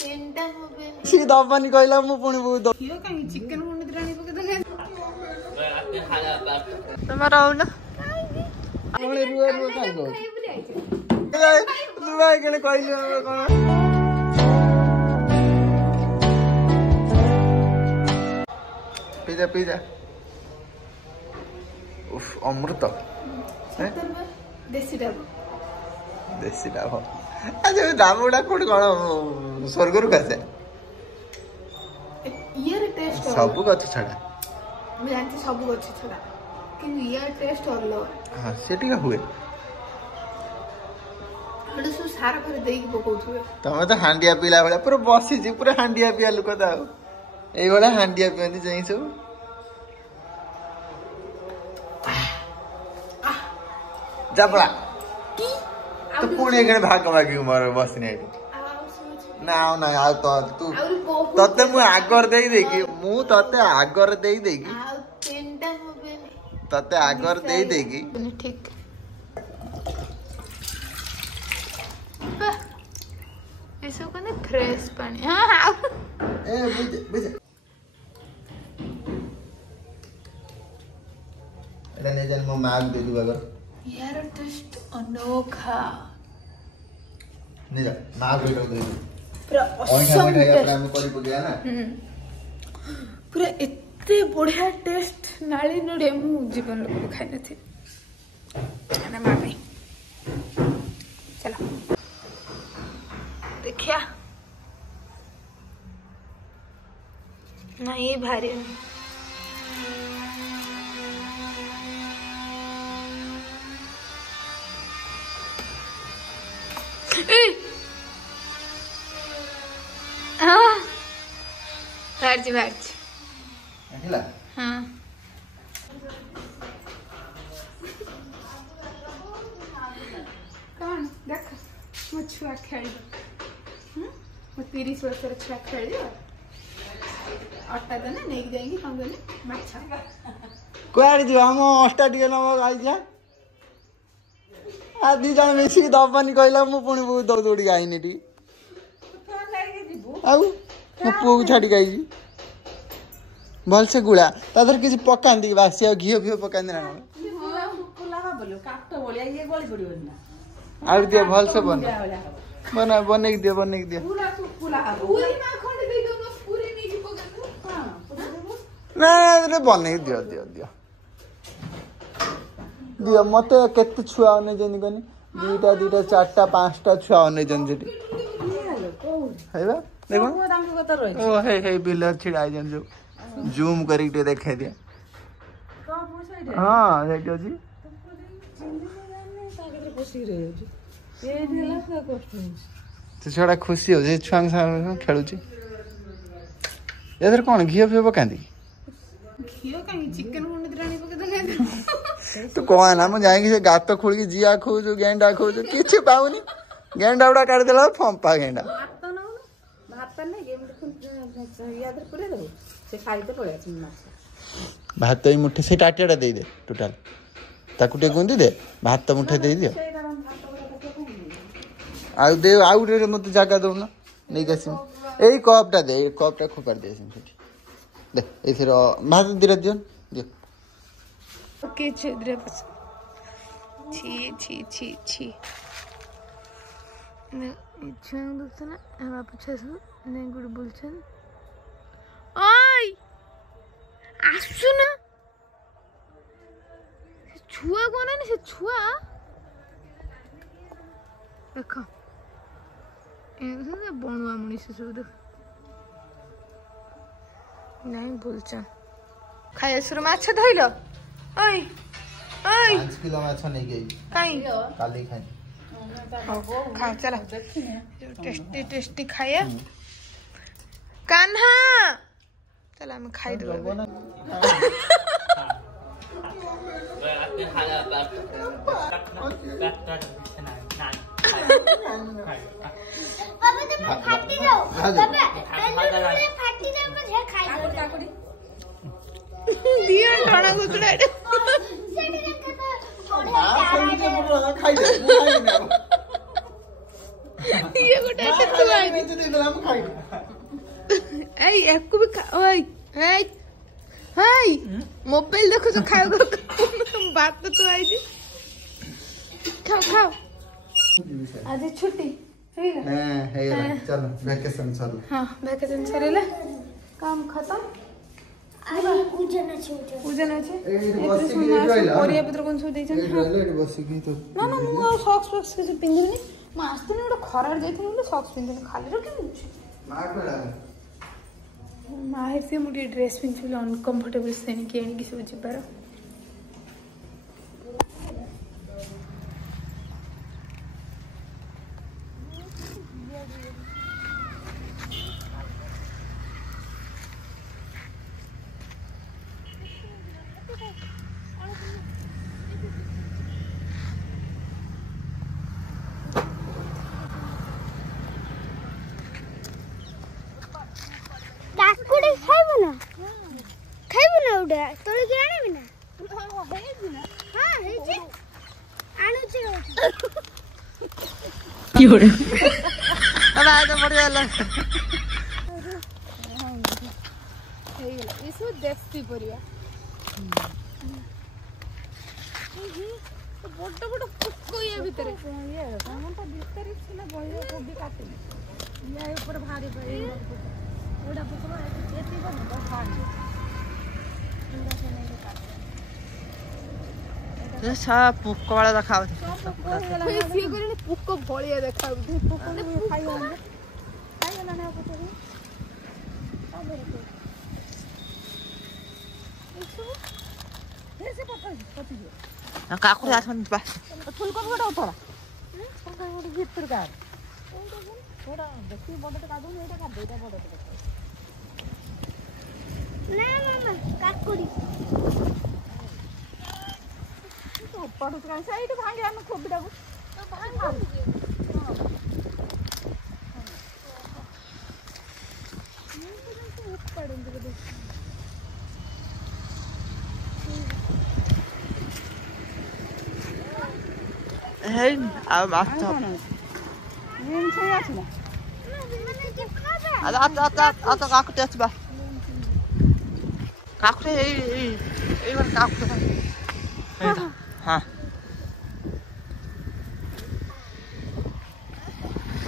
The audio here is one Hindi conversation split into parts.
सी दबानी कहला मु पुणी बहुत यो काई चिकन मुंडी रानी पके दने तमरा आउला पुणी रुआ रुआ काई को रुआ केने कहले कोन पिज्जा पिज्जा उफ अमृत देसी डाब अच्छा डाबुडा कोड कोन स्वर्ग रु खासे यार टेस्ट सब गछ छडा मैं जानती सब गछ छडा कि यार टेस्ट अलग हां सेटिका हुए हडे सु सारा करे देई पकोथुवे तमे तो हांडिया पिला बेला पूरा बसी जी पूरा हांडिया पिया लुक त एई बेला हांडिया पियंती जाई सब जबड़ा तो पुणे एकने भाग मागी मर बसने ना ना आ तो तू तते मु आगर देई देकी मु तते आगर देई देकी तते आगर देई देकी ठीक इसो कने फ्रेश पानी हां हां ए बुझे एला ने जन मो माग दे दू अगर यार टेस्ट अनोखा नहीं जा माग बेटो दे पूरा ऑइठा मिठाई अपना हम करी पगया ना पूरा इतने बढ़िया टेस्ट नाली नडे मु जीवन लोग खाइ नथि ना मामी चलो देखिया ना ये भारी भार्ची हेला हां कौन देख मो छुआ खेल मो 30 वर्ष छुआ खेल अट्टा देना नहीं जाएंगे हम देने मच्छा कुआड़ी दियो हम अष्टा टिके न आई जा आ दी जण मिसी दबानी कहला मु पुणी बहुत दौड़ दौड़ी आइनी टी आउ मो पुओ छाड़ी गई भल से गुड़ा तादर किसी पकांदी बासिया घियो फियो पकांदी ना आउ दियो भल से बना बने दियो ना रे बने दियो दियो मते केते छुआ ने जनी गनी दुटा चारटा पांचटा छुआ ने जन जेटी हैबा देखो ओ हे बिल छिड़ाई जन जो जूम करी के देखे दिया हां देखो जी तो छोड़ा खुशी हो जे छुआ संग खेलु छी एधर कोन घियो फियो पकांदी घियो काई चिकन मुंडी रानी पके दने तो कौन ना मैं जाएंगे से गात खोल के जिया खोजो गेंडा खोजो किछ पाउनी गेंडा उड़ा काट देला फंपा गेंडा भात नहीं गेम याद करे दो से खाइते पड़े अछि माछ भात ही मुठे से टाटियाडा दे दे टोटल ताकू टे गुंदी दे भात मुठे दे दियो आउ दे आउ रे मते जागा दो ना नहीं कसिम एई कपटा दे कपटा खोपर दे सिम दे एथिरो भात दिरा दियो दियो ओके छेद्रे पछ छी ने इच्छा दोस्तना हम पछस ने गुड बोलछन ओय आसु ना छुआ कोना ने से छुआ देखो ए बनवा मुनि से सब नहीं बोलछन खाया सुर माछ धइलो ओय 5 किलो माछ नहीं गई काई काली खाई खा चला टेस्टी खाया कान्हा चला हम खाई दो फाटी जाओ फाटी जाओ मुझे खाई दो दिया ठाणा गुजरा खाई दे ये गोटे एते तू आई तो दे देला हम खाई ए एको भी ओए ए हाय मोबाइल देखो जो खाओ बात तो तू आई खाओ खाओ आज छुट्टी हेगा हां हेगा चलो वैकेशन चल हां वैकेशन सरेला काम खत्म आरे पूजन अछि ए बस की रहिला परिया पत्र कोन सो देछन ए रहिला ए बस की तो ना ना मु सॉक्स बॉक्स के पिंदिनी मु आस्ते ने खरार जाइथिन बोले सॉक्स पिंदिनी खाली रखि मार पड़ा माहे से मुझे ड्रेस पिंदिले अनकंफर्टेबल सेनी के एनी किसी जिबार काकुड़ी खाइबो ना उडा तोली के आने बिना हे बिना हां हे जे आनु छे क्यों अब आ तो बढ़िया ल हेला इसो देसी परिया बड़ बड़ पुक्को ये भीतर ये हम तो भीतर छिना बहिया कोबी काटे ये ऊपर भारी भारी ओडा पुक्को एती बन भारी ये सा पुक्को वाला दिखाओ सी करे पुक्को भलिया देखाउ पुक्को खाइला ना पुक्को काकुड़ी आसन बा फूलकोबी गोटा उठला फूलकोबी भीतर का थोड़ा देखि बडटे कादो एटा का देटा बडटे ना मामा काकुड़ी तो पडु का साइड भांगे हम कोबीटा को तो भांग हे अब आता ये छया छ ना आता काकुड़ी आछ बा काकुड़ी ए वर काकुड़ी हां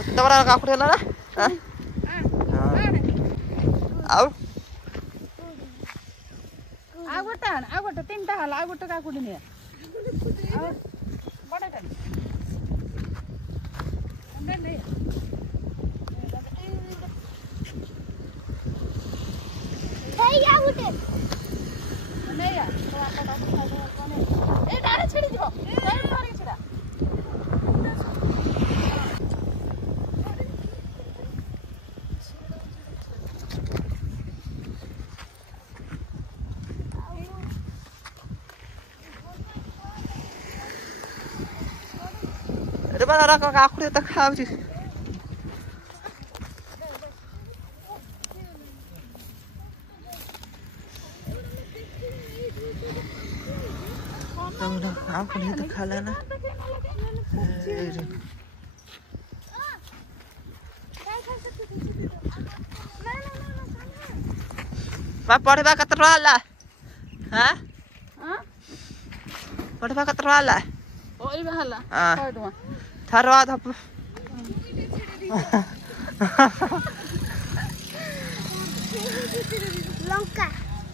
तो बड़ा काकुड़ी ला ना हां आउ आ गोटा तीनटा हला आ गोटा काकुड़ी ने बड़ा का अंदर नहीं हे या उठे नहीं यार तो आपका काकुड़ी खाइबो कोने ए डारे छिड़ी जो ए डारे छिड़ा रे बड़ा काकुड़ी त खाउची तमरा काकुड़ी त खाला ना बा पढ़बा कतरा ला हां हां पढ़बा कतरा ला ओइ बहला हां पडवा थारवा धप लंका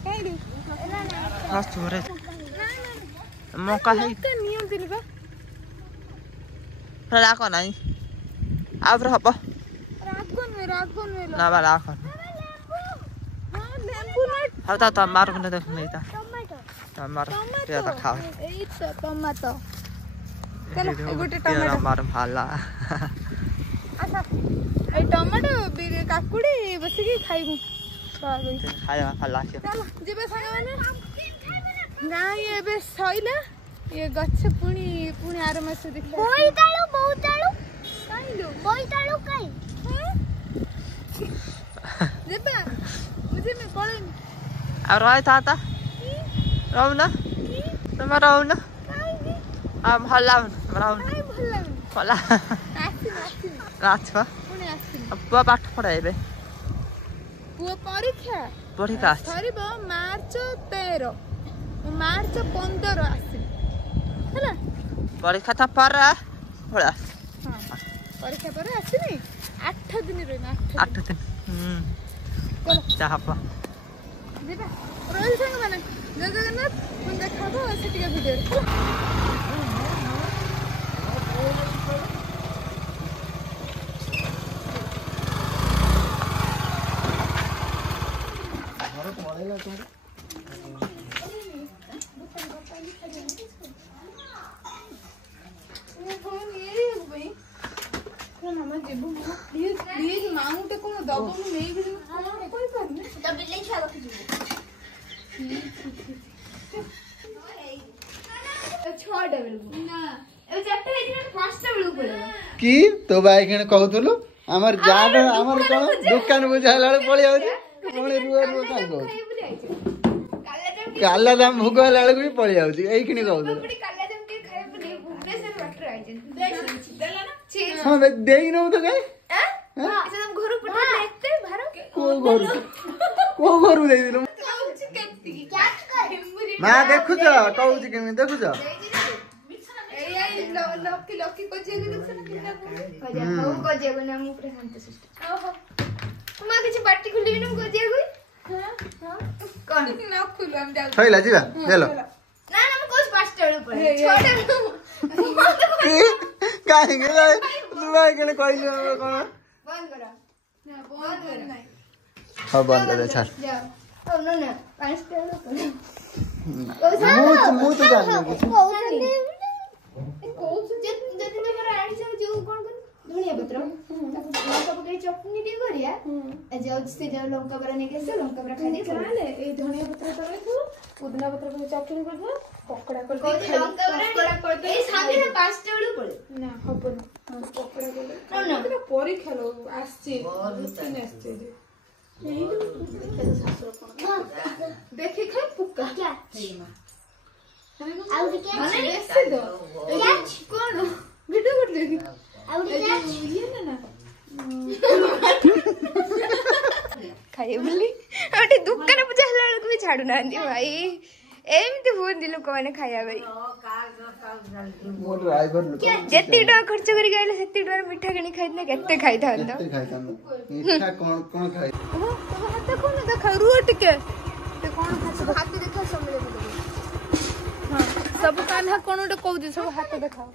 हेडी हाथ छोरे मौका है तो नियम दिलबा राको नाही अब रहब रागन में ना बा राको हां लेंबू नट हर त मार पनि देख नहीं ता टमाटो मार ते त खा ए छ टमाटो चलो ए गोटे तेरा टमाटो मार भाला अच्छा ए टमाटो बिरे काकुड़ी बसी की खाइबू खाया भाला के चलो जेबे संग माने ना ये बे सइला ये गछ पुणी पुणी आर मास देखि बोईताळू काइलो बोईताळू काई जेबे मुझे में पड़े अब रह था रहू ना तुम रहू ना अब हल्ला रहू काई भल्ला हल्ला नाची नाची नाच पुणी पुआ पाठ पढ़ाइबे पुआ परीक्षा परीक्षा सरीब मार्च 13 मार्च 15 आसी है परीक्षा था पर पढ़ा परीक्षा पर आसीनी 8 दिन रही 8 दिन चलो चाहपा दीपा रोहिल संग माने जय जगन्नाथ तुम देखा तो ऐसे टिका वीडियो प्लीज मांगटे कौन दबो मु नहीं भी कोई पानी तो बिल्ली छा रखी दो 6 डबल ना ए 4 टे दिन 5 टे बेलू पड़े की तो भाई केन कहतुलो हमर जाड हमर कोन दुकान बुझाला पळि आउची कोन रुआ रुआ काई कहू काला दाम भोग वाला भी पळि आउची एई किनी कहतु काला जम के खाए बने भुवनेश्वर वाटर आइजन देला ना हां बे देई न तो काई हां इसे हम घर पटा देखते भारो को घर देई दिलो कहूची केती क्या कर मा देखु छ कहूची केमी देखु छ लकी को जे देखछ ना कितना को जे को नाम प्रशांत सृष्टि ओहो तुम किछ बाटी खुली न को जे कोई हां कोन ना खुल हम जाऊ थैला जीवा हेलो ना ना हम कोस पास्टर ऊपर छोटे काहे गे दुबा केन कहलियो कोन बंद करो ना बंद कर नहीं हां बंद कर छाड़ जाओ ओ नो ना पास्टर ऊपर मु तो जान जति ने करा आनी सब जो कोन कोन धनिया पत्र सब के चटनी दे करिया जाउ से जाउ लंका बरा ने के से लंका बरा खाली खाले ए धनिया पत्र करे तू पुदीना पत्र को चटनी कर दो पकोड़ा कर दे लंका बरा कर दे ए सामने में 5 टेबल पड़े ना हबो ना पकोड़ा कर ना ना परी खेलो आछे तीन आछे देखि खा पुक्का क्या आउ के माने ऐसे दो क्या कोन वीडियो कर दे आउ के ये ना खाए बोली अटे दुकान पूजा हला को भी छाडू ना भाई एमती फोन दिलो को माने खाया भाई मो ड्राइवर लोग जत्ती टा खर्च करी गइले सेत्ती टा मीठा किनी खाइतने केते खाइता हंदा केते खाइता मीठा कोन खाइ हाथ कोन देखा रुट के ते कोन हाथ देखा समले हां सब कान्हा कोनोटे कहू दे सब हाथ देखाओ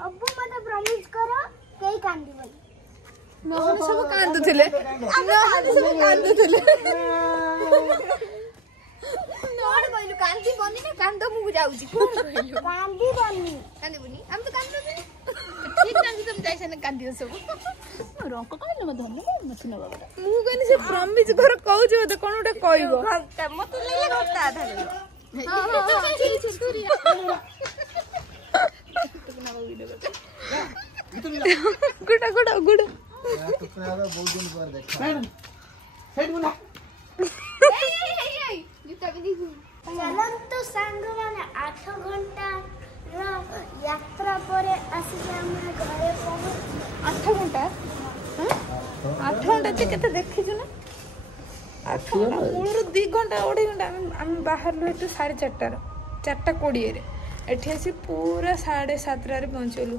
सब मते प्रॉमिस करो केई कांदी बोली नहने सब कांदुथिले नहने सब कांदुथिले नहने कहलु कांदी बनी ना कांद मु जाउची कोन कहलु कांदी बनी हम तो कांदी ठीक कांदी तुम जाइसे ना कांदी सब रंग कहले म धन्य मत न बाबा मु कहनी से प्रॉमिस कर कहू जे त कोनोटे कहइबो मत लेले घटा आधा हां छुरी गुड़ा गुड़ा गुड़ा टुकड़ा बहुत दिन पर देखा साइड बोला जूता भी देखो चलन तो संग माने 8 घंटा यात्रा परे आसी हमरा घरे पहुंच 8 घंटा 8 घंटा ते केते देखि छु ना 8 घंटा मूल 2 घंटा 2.5 घंटा हम बाहर लो तो 4:30 4:20 रे एठी आसी पूरा 7:30 रे पहुंचलु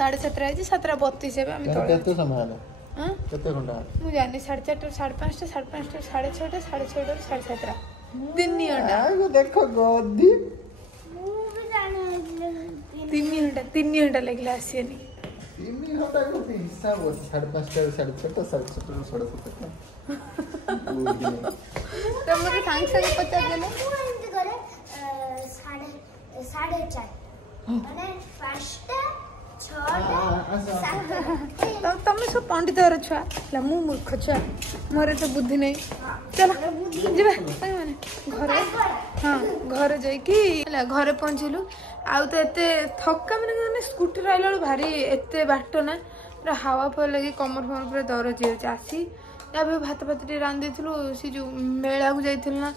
7:30 आइछि 7:32 हे हम तो केते समय आला हां केते घंटा मु जानि 4:30 5:30 6:30 6:30 7:30 3 घंटा आगो देखो गोदी मु भी जाने 3 घंटा लगला आसीनी 3 घंटा को हिसाब 5:30 6:30 7:30 तो मुझे सांग सांग पता देले मु एंत करे 4:30 माने 5 तो तुम सब पंडित घर छुआ मु मूर्ख छुआ मोर तो बुद्धि नहीं चलो जीवा माने घर हाँ घर जाइकी घरे पहुँचलु आउ तो एते थका मैंने स्कूटर आइला भारी एते बाट ना पूरा हावा फल लगे कमर फमर पूरा दरज हो आसी भात फात रांधि सी जो मेला को जाइल ना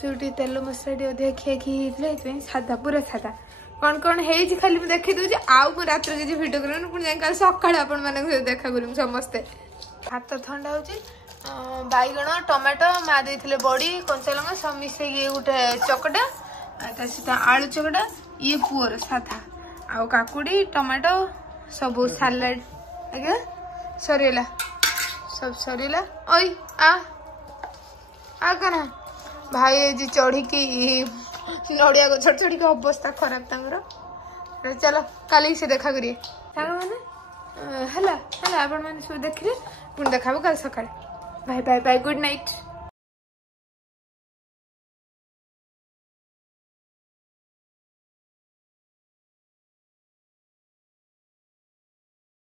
से तेल मसला अधिक खिया खी होता सादा पूरा सादा कौन कौन है खाली मुझे देखी दूसरी आउ रात किसी भिड कर पुणी कल सका आपण मैंने देखा कर समस्ते हाथ ठंडा हो बैगण टमाटो माँ देते बड़ी कंचा लंका सब मिसे गोटे चकटा सहित आलू चकटा ये पुअर साधा आउ काकुड़ी टमाटो सब सालाड आज्ञा सरीला सब सरीला ओई आ कना भाई जी चढ़ी की नड़िया गछ चढ़ी की अवस्था खराब तंगर चलो काली से देखा करिए मैंने है आपण मैंने सब देखिए पुणी देखा कल सका bye bye bye good night.